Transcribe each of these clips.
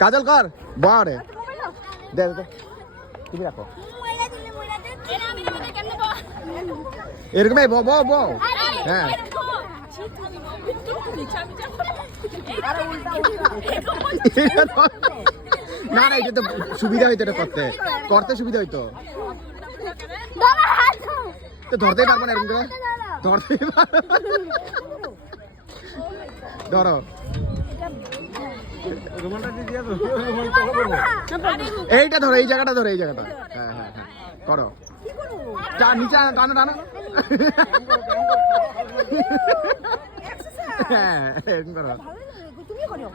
কাজল কর বারে দে দে তুমি রাখো এরকমই বো বো বো হ্যাঁ না না এটা তো সুবিধা হইতো এটা করতে করতে সুবিধা হইতো তো ধরতেই পারবো না এরকম করে ধরতেই পারবো ধরো এইটা ধরো এই জায়গাটা ধরো এই জায়গাটা হ্যাঁ হ্যাঁ হ্যাঁ করো নিচে টানো টানো হ্যাঁ এরকম করো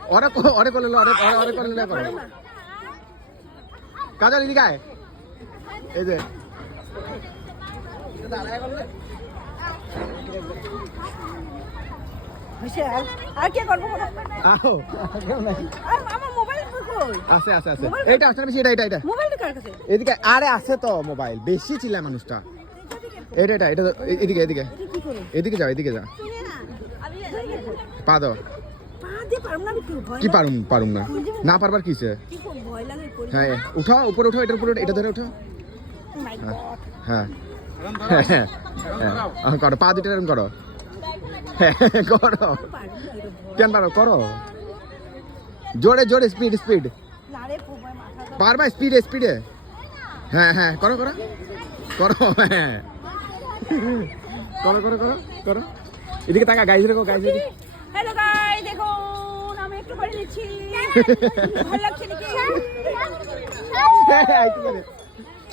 অরে অরে করলে অরে করলে করো কাজল এদিকে আয় এই যে আর কি করবো আও আমার মোবাইল কই আছে আছে আছে এইটা আসলে বেশি এটা এটা মোবাইলটা কার কাছে এদিকে আরে আছে তো মোবাইল বেশি চিল্লায় মানুষটা এটা এটা এটা এদিকে এদিকে এদিকে যাও এদিকে যা পা দাও কি পারুম না না পারবার কিসে হ্যাঁ উঠাও উপরে উঠাও এটার উপরে এটা ধরে উঠাও হ্যাঁ হ্যাঁ করো পা দুটো এরকম করো হ্যাঁ করো কেন পারো করো জোরে জোরে স্পিড স্পিড পারবা স্পিডে স্পিডে হ্যাঁ হ্যাঁ করো করো করো হ্যাঁ করো করো করো করো এদিকে তাকা গাইজ রেখো গাইজ রেখো হ্যালো গাইস দেখুন আমি একটু করে দিচ্ছি ভালো লাগছে নাকি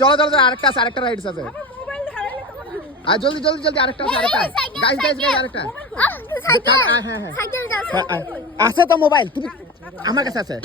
চলো চলো আরেকটা আছে আরেকটা রাইডস আছে আমার মোবাইল হারাইলে তো আর জলদি জলদি জলদি আরেকটা আছে আরেকটা গাইজ গাইজ গাইজ আরেকটা হ্যাঁ হ্যাঁ আছে তো মোবাইল তুমি আমার কাছে আছে